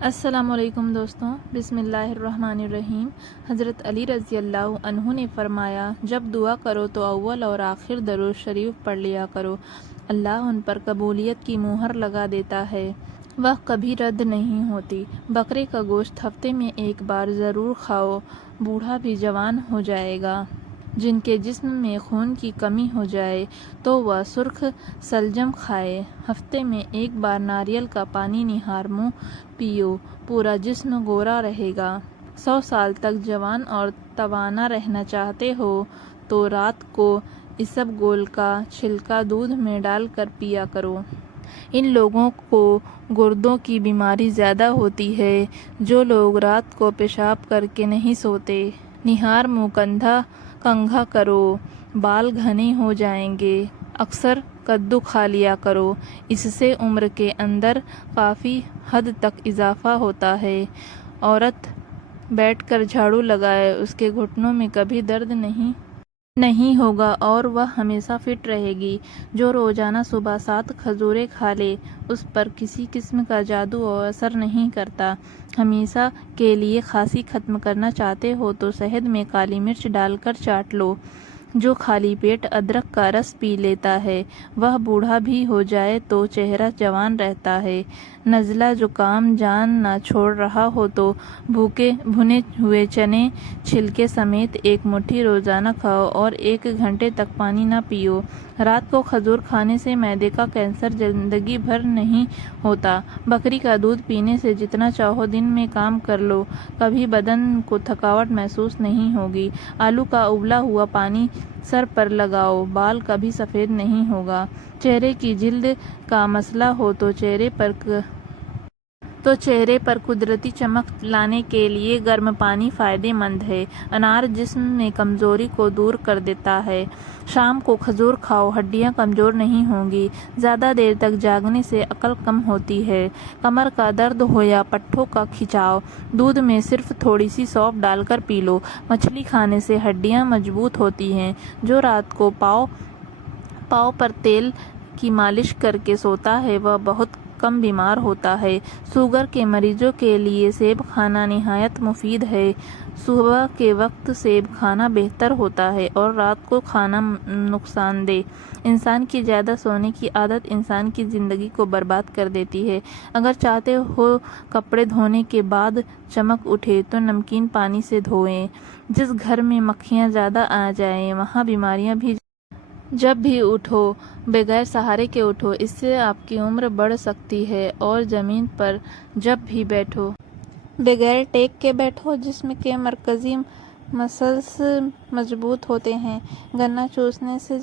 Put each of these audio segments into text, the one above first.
السلام علیکم دوستوں، بسم اللہ الرحمن الرحیم۔ حضرت علی رضی اللہ عنہ نے فرمایا، جب دعا کرو تو اول اور آخر درود شریف پڑھ لیا کرو، اللہ ان پر قبولیت کی مہر لگا دیتا ہے، وہ کبھی رد نہیں ہوتی۔ بکرے کا گوشت ہفتے میں ایک بار ضرور کھاؤ، بوڑھا بھی جوان ہو جائے گا۔ جن کے جسم میں خون کی کمی ہو جائے تو وہ سرخ سلجم کھائے۔ ہفتے میں ایک بار ناریل کا پانی نہار منہ پیو، پورا جسم گورا رہے گا۔ 100 سال تک جوان اور توانا رہنا چاہتے ہو تو رات کو اسبگول کا چھلکا دودھ میں ڈال کر پیا کرو۔ ان لوگوں کو گردوں کی بیماری زیادہ ہوتی ہے جو لوگ رات کو پیشاب کر کے نہیں سوتے۔ نہار منہ کنگھا کرو، بال گھنے ہو جائیں گے۔ اکثر کدو کھا لیا کرو، اس سے عمر کے اندر کافی حد تک اضافہ ہوتا ہے۔ عورت بیٹھ کر جھاڑو لگائے، اس کے گھٹنوں میں کبھی درد نہیں ہوگا اور وہ ہمیشہ فٹ رہے گی۔ جو روزانہ صبح 7 کھجوریں کھا لے، اس پر کسی قسم کا جادو اور اثر نہیں کرتا۔ ہمیشہ کے لیے کھانسی ختم کرنا چاہتے ہو تو شہد میں کالی مرچ ڈال کر چاٹ لو۔ جو خالی پیٹ ادرک کا رس پی لیتا ہے، وہ بوڑھا بھی ہو جائے تو چہرہ جوان رہتا ہے۔ نزلہ زکام جان نہ چھوڑ رہا ہو تو بھنے ہوئے چنے چھلکے سمیت ایک مٹھی روزانہ کھاؤ اور 1 گھنٹے تک پانی نہ پیو۔ رات کو کھجور کھانے سے معدے کا کینسر زندگی بھر نہیں ہوتا۔ بکری کا دودھ پینے سے جتنا چاہو دن میں کام کر لو، کبھی بدن کو تھکاوٹ محسوس نہیں ہوگی۔ آلو کا ابلا ہوا پانی سر پر لگاؤ، بال کبھی سفید نہیں ہوگا۔ چہرے کی جلد کا مسئلہ ہو تو چہرے پر قدرتی چمک لانے کے لیے گرم پانی فائدہ مند ہے۔ انار جسم میں کمزوری کو دور کر دیتا ہے۔ شام کو کھجور کھاؤ، ہڈیاں کمزور نہیں ہوں گی۔ زیادہ دیر تک جاگنے سے عقل کم ہوتی ہے۔ کمر کا درد ہو یا پٹھوں کا کھچاؤ، دودھ میں صرف تھوڑی سی سونف ڈال کر پی لو۔ مچھلی کھانے سے ہڈیاں مضبوط ہوتی ہیں۔ جو رات کو پاؤں پر تیل کی مالش کر کے سوتا ہے وہ بہت کم بیمار ہوتا ہے۔ شوگر کے مریضوں کے لیے سیب کھانا نہایت مفید ہے۔ صبح کے وقت سیب کھانا بہتر ہوتا ہے اور رات کو کھانا نقصان دہ۔ انسان کی زیادہ سونے کی عادت انسان کی زندگی کو برباد کر دیتی ہے۔ اگر چاہتے ہو کپڑے دھونے کے بعد چمک اٹھے تو نمکین پانی سے دھوئیں۔ جس گھر میں مکھیاں زیادہ آ جائیں وہاں بیماریاں بھی۔ جب بھی اٹھو بغیر سہارے کے اٹھو، اس سے آپ کی عمر بڑھ سکتی ہے۔ اور زمین پر جب بھی بیٹھو بغیر ٹیک کے بیٹھو، جسم کے مرکزی مسلز مضبوط ہوتے ہیں۔ گنا چوسنے سے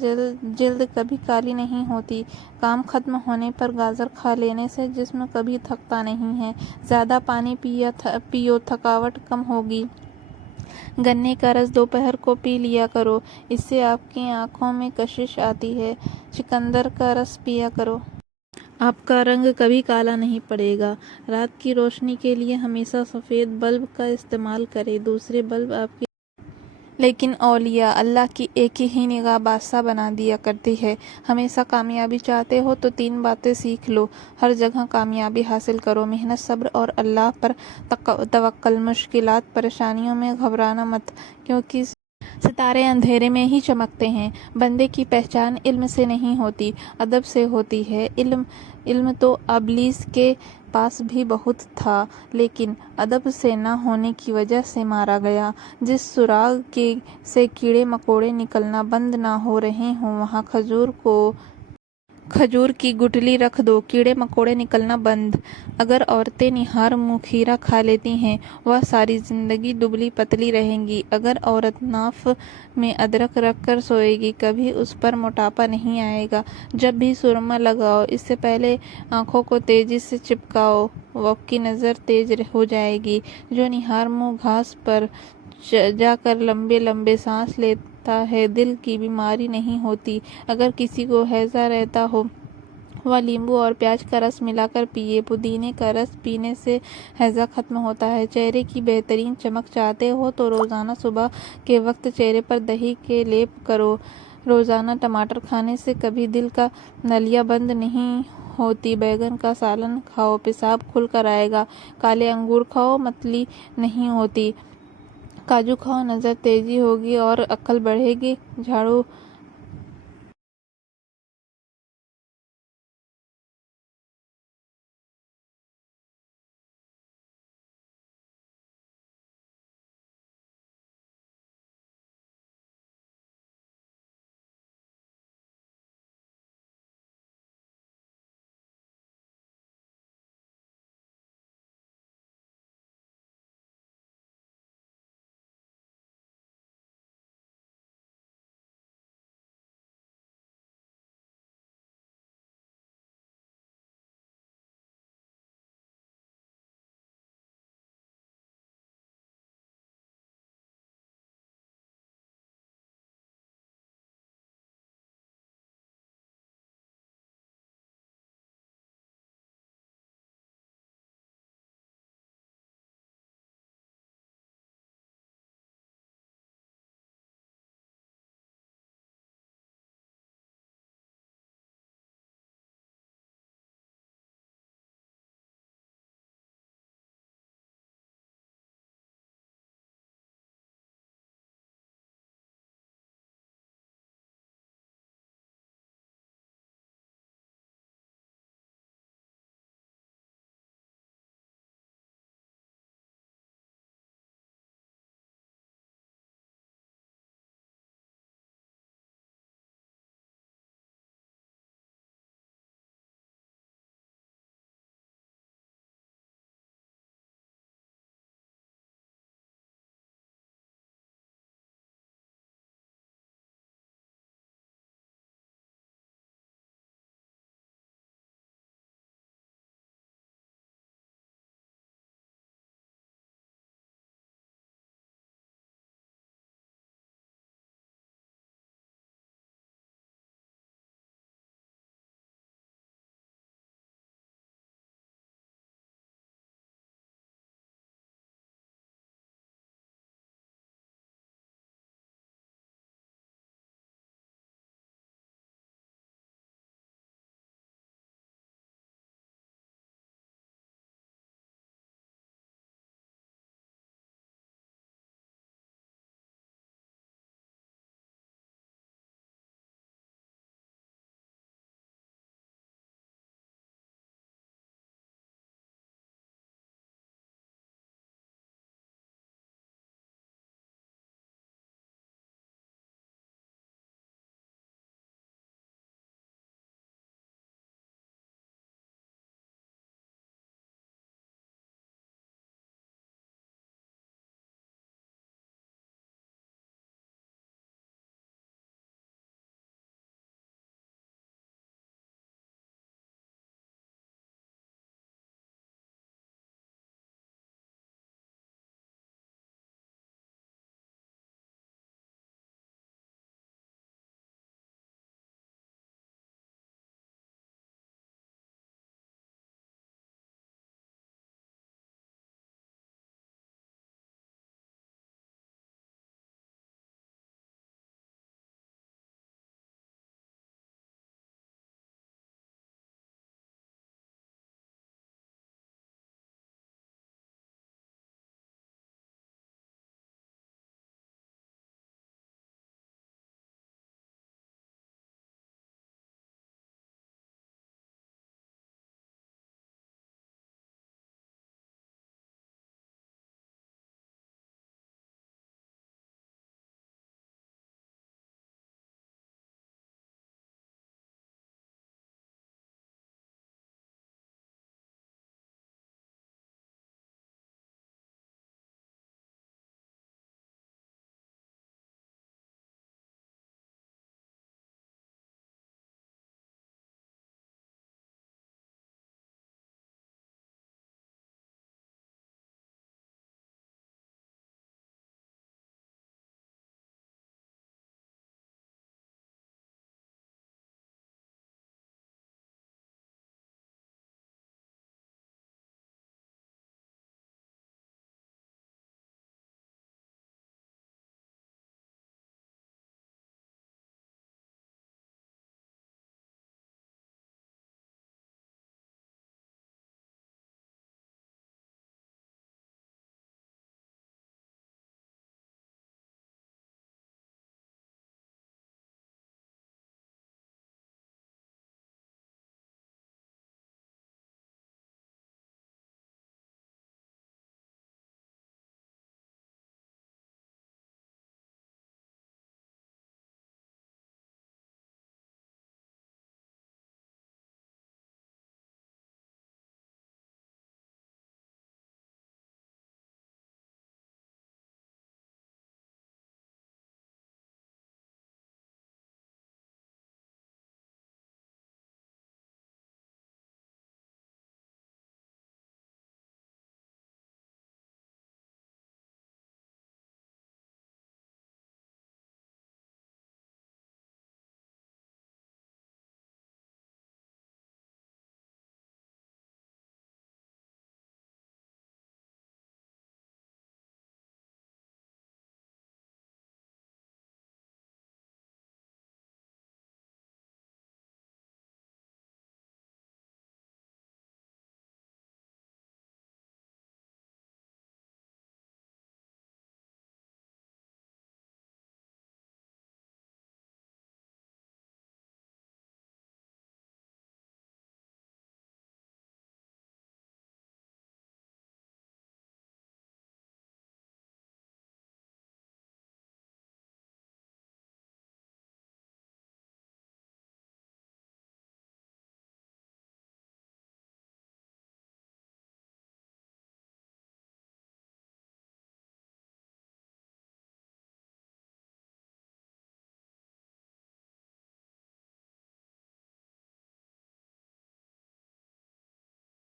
جلد کبھی کالی نہیں ہوتی۔ کام ختم ہونے پر گاجر کھا لینے سے جسم کبھی تھکتا نہیں ہے۔ زیادہ پانی پیو، تھکاوٹ کم ہوگی۔ گنے کا رس دوپہر کو پی لیا کرو، اس سے آپ کی آنکھوں میں کشش آتی ہے۔ چقندر کا رس پیا کرو۔ آپ کا رنگ کبھی کالا نہیں پڑے گا۔ رات کی روشنی کے لیے ہمیشہ سفید بلب کا استعمال کریں، دوسرے بلب آپ کی لیکن اولیاء اللہ کی ایک ہی نگاہ بادشاہ بنا دیا کرتی ہے۔ ہمیشہ کامیابی چاہتے ہو تو 3 باتیں سیکھ لو۔ ہر جگہ کامیابی حاصل کرو، محنت، صبر اور اللہ پر توکل۔ مشکلات، پریشانیوں میں گھبرانا مت، کیونکہ ستارے اندھیرے میں ہی چمکتے ہیں۔ بندے کی پہچان علم سے نہیں ہوتی، ادب سے ہوتی ہے۔ علم تو ابلیس کے پاس بھی بہت تھا، لیکن ادب سے نہ ہونے کی وجہ سے مارا گیا۔ جس سراغ سے کیڑے مکوڑے نکلنا بند نہ ہو رہے ہوں وہاں کھجور کی گٹلی رکھ دو، کیڑے مکوڑے نکلنا بند۔ اگر عورتیں نہار منہ کھیرا کھا لیتی ہیں وہ ساری زندگی دبلی پتلی رہیں گی۔ اگر عورت ناف میں ادرک رکھ کر سوئے گی کبھی اس پر موٹاپا نہیں آئے گا۔ جب بھی سرما لگاؤ اس سے پہلے آنکھوں کو تیزی سے چپکاؤ، آپ کی نظر تیز ہو جائے گی۔ جو نہار منہ گھاس پر جا کر لمبے لمبے سانس لیتا ہے دل کی بیماری نہیں ہوتی۔ اگر کسی کو ہیضہ رہتا ہو وہ لیمبو اور پیاز کا رس ملا کر پیئے، پودینے کا رس پینے سے ہیضہ ختم ہوتا ہے۔ چہرے کی بہترین چمک چاہتے ہو تو روزانہ صبح کے وقت چہرے پر دہی کے لیپ کرو۔ روزانہ ٹماٹر کھانے سے کبھی دل کا نلیہ بند نہیں ہوتی۔ بیگن کا سالن کھاؤ، پیشاب کھل کر آئے گا۔ کالے انگور کھاؤ، متلی نہیں ہوتی۔ کاجو کھاؤ، نظر تیزی ہوگی اور عقل بڑھے گی۔ جھاڑو